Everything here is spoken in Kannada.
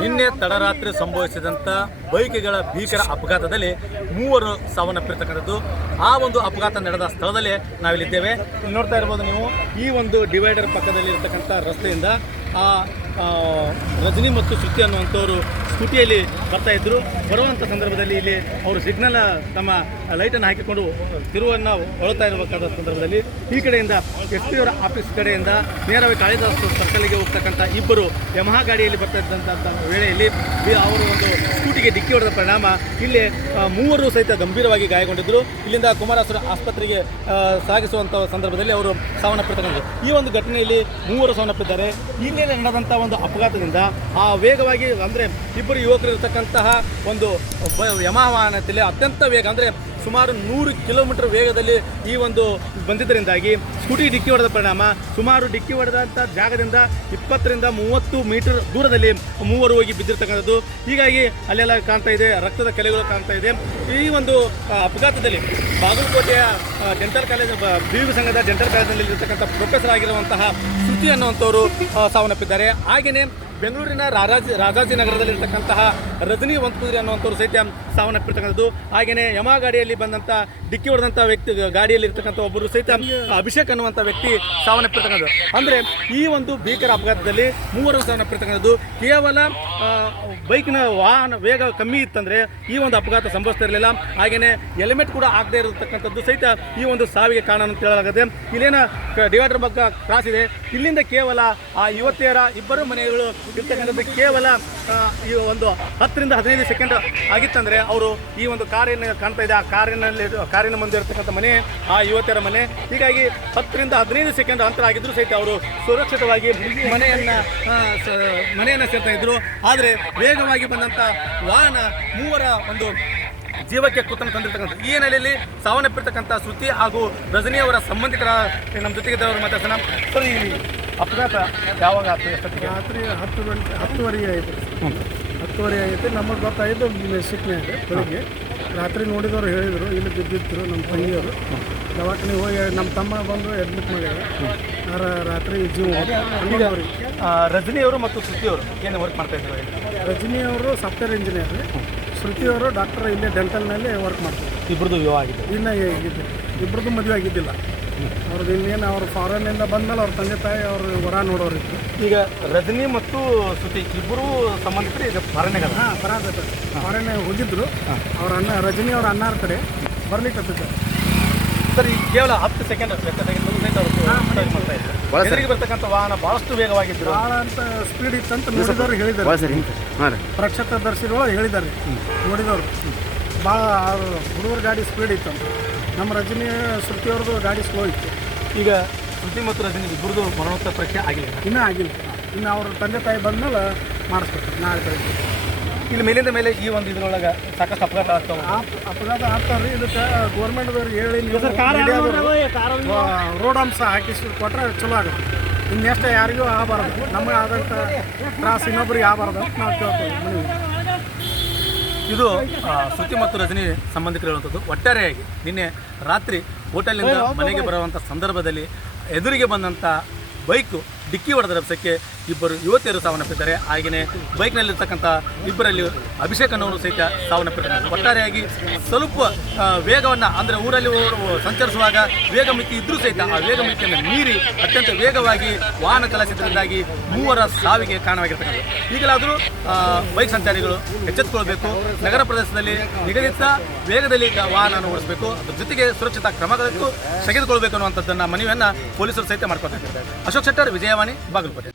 ನಿನ್ನೆ ತಡರಾತ್ರಿ ಸಂಭವಿಸಿದಂಥ ಬೈಕ್ಗಳ ಭೀಕರ ಅಪಘಾತದಲ್ಲಿ ಮೂವರು ಸಾವನ್ನಪ್ಪಿರ್ತಕ್ಕಂಥದ್ದು. ಆ ಒಂದು ಅಪಘಾತ ನಡೆದ ಸ್ಥಳದಲ್ಲಿ ನಾವಿಲ್ಲಿದ್ದೇವೆ. ನೋಡ್ತಾ ಇರ್ಬೋದು ನೀವು ಈ ಒಂದು ಡಿವೈಡರ್ ಪಕ್ಕದಲ್ಲಿ ಇರ್ತಕ್ಕಂಥ ರಸ್ತೆಯಿಂದ ಆ ಆ, ರಜನಿ ಮತ್ತು ಶ್ರುತಿ ಅನ್ನುವಂಥವರು ಸ್ಕೂಟಿಯಲ್ಲಿ ಬರ್ತಾ ಇದ್ದರು ಬರುವಂಥ ಸಂದರ್ಭದಲ್ಲಿ ಇಲ್ಲಿ ಅವರು ಸಿಗ್ನಲ್ ತಮ್ಮ ಲೈಟನ್ನು ಹಾಕಿಕೊಂಡು ತಿರುವನ್ನು ಒಳ್ತಾ ಇರಬೇಕಾದ ಸಂದರ್ಭದಲ್ಲಿ ಈ ಕಡೆಯಿಂದ ಎಸ್ ಪಿ ಅವರ ಆಫೀಸ್ ಕಡೆಯಿಂದ ನೇರವಾಗಿ ಕಾಳಿದಾಸ ಸರ್ಕಲ್ಗೆ ಹೋಗ್ತಕ್ಕಂಥ ಇಬ್ಬರು ಯಮಹ ಗಾಡಿಯಲ್ಲಿ ಬರ್ತಾ ಇದ್ದಂಥ ವೇಳೆಯಲ್ಲಿ ಅವರು ಒಂದು ಸ್ಕೂಟಿಗೆ ಡಿಕ್ಕಿ ಹೊಡೆದ ಪರಿಣಾಮ ಇಲ್ಲಿ ಮೂವರು ಸಹಿತ ಗಂಭೀರವಾಗಿ ಗಾಯಗೊಂಡಿದ್ದರು ಇಲ್ಲಿಂದ ಕುಮಾರಸ್ವರ ಆಸ್ಪತ್ರೆಗೆ ಸಾಗಿಸುವಂಥ ಸಂದರ್ಭದಲ್ಲಿ ಅವರು ಸಾವನ್ನಪ್ಪಿರ್ತಕ್ಕಂಥದ್ದು. ಈ ಒಂದು ಘಟನೆಯಲ್ಲಿ ಮೂವರು ಸಾವನ್ನಪ್ಪಿದ್ದಾರೆ. ಇಲ್ಲಿ ನಡೆದಂಥ ಒಂದು ಅಪಘಾತದಿಂದ ಆ ವೇಗವಾಗಿ ಅಂದರೆ ಇಬ್ಬರು ಯುವಕರು ಇರತಕ್ಕಂತಹ ಒಂದು ಬ- ಯಮಹ ವಾಹನದಲ್ಲಿ ಅತ್ಯಂತ ವೇಗ, ಅಂದರೆ ಸುಮಾರು ನೂರು ಕಿಲೋಮೀಟರ್ ವೇಗದಲ್ಲಿ ಈ ಒಂದು ಬಂದಿದ್ದರಿಂದಾಗಿ ಸ್ಕೂಟಿ ಡಿಕ್ಕಿ ಹೊಡೆದ ಪರಿಣಾಮ, ಸುಮಾರು ಡಿಕ್ಕಿ ಹೊಡೆದಂಥ ಜಾಗದಿಂದ ಇಪ್ಪತ್ತರಿಂದ ಮೂವತ್ತು ಮೀಟರ್ ದೂರದಲ್ಲಿ ಮೂವರು ಹೋಗಿ ಬಿದ್ದಿರ್ತಕ್ಕಂಥದ್ದು. ಹೀಗಾಗಿ ಅಲ್ಲೆಲ್ಲ ಕಾಣ್ತಾ ಇದೆ, ರಕ್ತದ ಕಲೆಗಳು ಕಾಣ್ತಾ ಇದೆ. ಈ ಒಂದು ಅಪಘಾತದಲ್ಲಿ ಬಾಗಲಕೋಟೆಯ ಡೆಂಟಲ್ ಕಾಲೇಜ್, ಬ- ಸಂಘದ ಡೆಂಟಲ್ ಕಾಲೇಜಿನಲ್ಲಿ ಇರತಕ್ಕಂಥ ಪ್ರೊಫೆಸರ್ ಆಗಿರುವಂತಹ ಶ್ರುತಿ ಅನ್ನುವಂಥವರು ಸಾವನ್ನಪ್ಪಿದ್ದಾರೆ. ಹಾಗೆಯೇ ಬೆಂಗಳೂರಿನ ರಾಜಾಜಿ ರಾಜಾಜಿನಗರದಲ್ಲಿರ್ತಕ್ಕಂತಹ ರಜನಿ ವಂತುದ್ರಿ ಅನ್ನುವಂಥವ್ರು ಸಹಿತ ಸಾವನ್ನಪ್ಪಿರ್ತಕ್ಕಂಥದ್ದು. ಹಾಗೆಯೇ ಯಮ ಗಾಡಿಯಲ್ಲಿ ಬಂದಂಥ ಡಿಕ್ಕಿ ಹೊಡೆದಂಥ ವ್ಯಕ್ತಿ ಗಾಡಿಯಲ್ಲಿ ಇರ್ತಕ್ಕಂಥ ಒಬ್ಬರು ಸಹಿತ ಅಭಿಷೇಕ್ ಅನ್ನುವಂಥ ವ್ಯಕ್ತಿ ಸಾವನ್ನಪ್ಪಿರ್ತಕ್ಕಂಥದ್ದು. ಅಂದರೆ ಈ ಒಂದು ಭೀಕರ ಅಪಘಾತದಲ್ಲಿ ಮೂವರು ಸಾವನ್ನಪ್ಪಿರ್ತಕ್ಕಂಥದ್ದು. ಕೇವಲ ಬೈಕ್ನ ವಾಹನ ವೇಗ ಕಮ್ಮಿ ಇತ್ತಂದರೆ ಈ ಒಂದು ಅಪಘಾತ ಸಂಭವಿಸ್ತಿರಲಿಲ್ಲ ಹಾಗೆಯೇ ಹೆಲ್ಮೆಟ್ ಕೂಡ ಆಗದೆ ಇರತಕ್ಕಂಥದ್ದು ಸಹಿತ ಈ ಒಂದು ಸಾವಿಗೆ ಕಾರಣ ಅಂತ ಹೇಳಲಾಗುತ್ತೆ ಇಲ್ಲೇನ ಡಿವೈಡರ್ ಬಗ್ಗೆ ಕ್ರಾಸ್ ಇದೆ. ಇಲ್ಲಿಂದ ಕೇವಲ ಆ ಯುವತಿಯರ ಇಬ್ಬರು ಮನೆಗಳು ಇರ್ತಕ್ಕಂಥದ್ದು ಕೇವಲ ಈ ಒಂದು ಹತ್ತರಿಂದ ಹದಿನೈದು ಸೆಕೆಂಡ್ ಆಗಿತ್ತಂದ್ರೆ ಅವರು ಈ ಒಂದು ಕಾರಿನ ಕಾಣ್ತಾ ಇದೆ. ಆ ಕಾರಿನಲ್ಲಿ, ಕಾರಿನ ಮುಂದೆ ಇರತಕ್ಕಂಥ ಮನೆ, ಆ ಯುವತಿಯರ ಮನೆ. ಹೀಗಾಗಿ ಹತ್ತರಿಂದ ಹದಿನೈದು ಸೆಕೆಂಡ್ ಅಂತರ ಆಗಿದ್ರು ಸಹಿತ ಅವರು ಸುರಕ್ಷಿತವಾಗಿ ಮನೆಯನ್ನ ಮನೆಯನ್ನ ಸೇರ್ತಾ ಇದ್ರು. ಆದರೆ ವೇಗವಾಗಿ ಬಂದಂಥ ವಾಹನ ಮೂವರ ಒಂದು ಜೀವಕ್ಕೆ ಕೂತನ ತಂದಿರ್ತಕ್ಕಂಥ ಈ ಹಿನ್ನೆಲೆಯಲ್ಲಿ ಸಾವನ್ನಪ್ಪಿರ್ತಕ್ಕಂಥ ಶ್ರುತಿ ಹಾಗೂ ರಜನಿ ಅವರ ಸಂಬಂಧಿಕರ, ನಮ್ಮ ಜೊತೆಗೆ ಇದ್ದವರು ಮಾತಾಡ್ಸೋಣ. ಸರ್ ಈ ಅಪಘಾತ ಯಾವಾಗ ರಾತ್ರಿ ಹತ್ತು ಗಂಟೆ, ಹತ್ತುವರೆಗೆ ಆಯಿತು. ಹತ್ತುವರೆ ಆಗೈತೆ. ನಮಗೆ ಗೊತ್ತಾಯಿತು ಮೆಸಿಕ್ನಾಗ ಬೆಳಿಗ್ಗೆ. ರಾತ್ರಿ ನೋಡಿದವರು ಹೇಳಿದರು ಇಲ್ಲಿ ಬಿದ್ದಿದ್ರು ನಮ್ಮ ತಂಗಿಯವರು. ದವಾಖಾನೆ ಹೋಗಿ ನಮ್ಮ ತಮ್ಮ ಬಂದು ಅಡ್ಮಿಟ್ ಮಾಡ್ಯಾರ. ಆರ ರಾತ್ರಿ ಜೀವ ರಜನಿಯವರು ಮತ್ತು ಶ್ರುತಿಯವರು ಏನು ವರ್ಕ್ ಮಾಡ್ತಾ ಇದ್ದಾರೆ? ರಜನಿಯವರು ಸಾಫ್ಟ್ವೇರ್ ಇಂಜಿನಿಯರ್ ಶ್ರುತಿಯವರು ಡಾಕ್ಟರ್ ಇಲ್ಲೇ ಡೆಂಟಲ್ನಲ್ಲಿ ವರ್ಕ್ ಮಾಡ್ತಾರೆ ಇಬ್ಬರದ್ದು ವಿವಾಹ ಆಗಿದೆ ಇನ್ನೂ ಇಬ್ಬರದ್ದು ಮದುವೆ ಆಗಿದ್ದಿಲ್ಲ. ಅವ್ರದ್ದು ಇನ್ನೇನು ಅವ್ರು ಬಂದ ಬಂದಮೇಲೆ ಅವ್ರ ತಂದೆ ತಾಯಿ ಅವರು ಹೊರ ನೋಡೋರಿತ್ತು ಈಗ ರಜನಿ ಮತ್ತು ಸುತಿ ಇಬ್ಬರು ಸಂಬಂಧಿಕರು ಈಗ ಭರಣೆಗಳ ಹಾಂ ಫಾರಿನ್ ಹೋಗಿದ್ರು. ಅವ್ರ ಅಣ್ಣ ರಜನಿ ಅವ್ರ ಅಣ್ಣಾರ ಕಡೆ ಬರ್ಲಿಕ್ಕೆ ಸರ್ ಈಗ ಕೇವಲ ಹತ್ತು ಸೆಕೆಂಡ್ ಸಹಿತ ಅವರು ಮಾಡ್ತಾ ಇದ್ದಾರೆ ಎದುರಿಗೆ ಬರ್ತಕ್ಕಂಥ ವಾಹನ ಭಾಳಷ್ಟು ವೇಗವಾಗಿತ್ತು ಭಾಳ ಅಂತ ಸ್ಪೀಡ್ ಇತ್ತಂತ ನೋಡಿದವ್ರು ಹೇಳಿದ್ದಾರೆ. ಪ್ರಕ್ಷತದರ್ಶಿಗಳು ಹೇಳಿದ್ದಾರೆ. ನೋಡಿದವರು. ಭಾಳ ಹುಡುಗರ ಗಾಡಿ ಸ್ಪೀಡ್ ಇತ್ತು ನಮ್ಮ ರಜನಿ ಶ್ರುತಿ ಅವ್ರದ್ದು ಗಾಡಿ ಸ್ಲೋ ಇತ್ತು. ಈಗ ಶ್ರುತಿ ಮತ್ತು ರಜನಿ ಇಬ್ಬರದು ಮರಣೋತ್ತರ ಪ್ರಕ್ರಿಯೆ ಆಗಿಲ್ಲ. ಇನ್ನೂ ಆಗಿಲ್ಲ. ಇನ್ನು ಅವ್ರ ತಂದೆ ತಾಯಿ ಬಂದಮೇಲೆ ಮಾಡಿಸ್ಬೇಕು ನಾಳೆ ಬೆಳಗ್ಗೆ ಇಲ್ಲಿ ಮೇಲಿಂದ ಮೇಲೆ ಈ ಒಂದು ಇದ್ರೊಳಗೆ ಸಾಕಷ್ಟು ಅಪಘಾತ ಆಗ್ತಾವೆ? ಅಪಘಾತ ಆಗ್ತಾವ್ರಿ ಇದಕ್ಕೆ ಗೌರ್ಮೆಂಟ್ದವ್ರು ಹೇಳಿ ರೋಡ್ ಅಂಶ ಹಾಕಿಸಿ ಕೊಟ್ಟರೆ ಚಲೋ ಆಗುತ್ತೆ. ಇನ್ನೆಷ್ಟು ಯಾರಿಗೂ ಆಗಬಾರ್ದು. ನಮಗೆ ಆದಂಥ ತ್ರಾಸ ಇನ್ನೊಬ್ರಿಗೆ ಆಗಬಾರ್ದು ಅಂತ ನಾವು ಕೇಳ್ತೀವಿ. ಇದು ಶ್ರುತಿ ಮತ್ತು ರಜನಿ ಸಂಬಂಧಿಕರು ಹೇಳುವಂಥದ್ದು ಒಟ್ಟಾರೆಯಾಗಿ ನಿನ್ನೆ ರಾತ್ರಿ ಹೋಟೆಲ್ನಿಂದ ಮನೆಗೆ ಬರುವಂಥ ಸಂದರ್ಭದಲ್ಲಿ ಎದುರಿಗೆ ಬಂದಂಥ ಬೈಕು ಡಿಕ್ಕಿ ಹೊಡೆದ ರಭಸಕ್ಕೆ ಇಬ್ಬರು ಯುವತಿಯರು ಸಾವನ್ನಪ್ಪಿದ್ದಾರೆ. ಹಾಗೆಯೇ ಬೈಕ್ನಲ್ಲಿರ್ತಕ್ಕಂಥ ಇಬ್ಬರಲ್ಲಿ ಅಭಿಷೇಕ್ ಅನ್ನೋರು ಸಹಿತ ಸಾವನ್ನಪ್ಪಿದ್ದಾರೆ. ಒಟ್ಟಾರೆಯಾಗಿ ಸ್ವಲ್ಪ ವೇಗವನ್ನು ಅಂದರೆ ಊರಲ್ಲಿ ಸಂಚರಿಸುವಾಗ ವೇಗ ಮಿತಿ ಇದ್ರೂ ಸಹಿತ ಆ ವೇಗ ಮಿತಿಯನ್ನು ಮೀರಿ ಅತ್ಯಂತ ವೇಗವಾಗಿ ವಾಹನ ಚಲಾಯಿಸಿದ್ರಿಂದಾಗಿ ಮೂವರ ಸಾವಿಗೆ ಕಾರಣವಾಗಿರ್ತಕ್ಕಂಥ ಈಗಲಾದರೂ ಬೈಕ್ ಸಂಚಾರಿಗಳು ಎಚ್ಚೆತ್ತುಕೊಳ್ಬೇಕು. ನಗರ ಪ್ರದೇಶದಲ್ಲಿ ನಿಗದಿತ ವೇಗದಲ್ಲಿ ವಾಹನ ಓಡಿಸಬೇಕು. ಅದರ ಜೊತೆಗೆ ಸುರಕ್ಷತಾ ಕ್ರಮಗಳಿಗೂ ತೆಗೆದುಕೊಳ್ಬೇಕು ಅನ್ನುವಂಥದ್ದನ್ನು ಮನವಿಯನ್ನು ಪೊಲೀಸರು ಸಹಿತ ಮಾಡ್ಕೊಳ್ತಾ ಇದ್ದಾರೆ. ಅಶೋಕ್ ಶೆಟ್ಟರ್ దేవాని బాగలకోట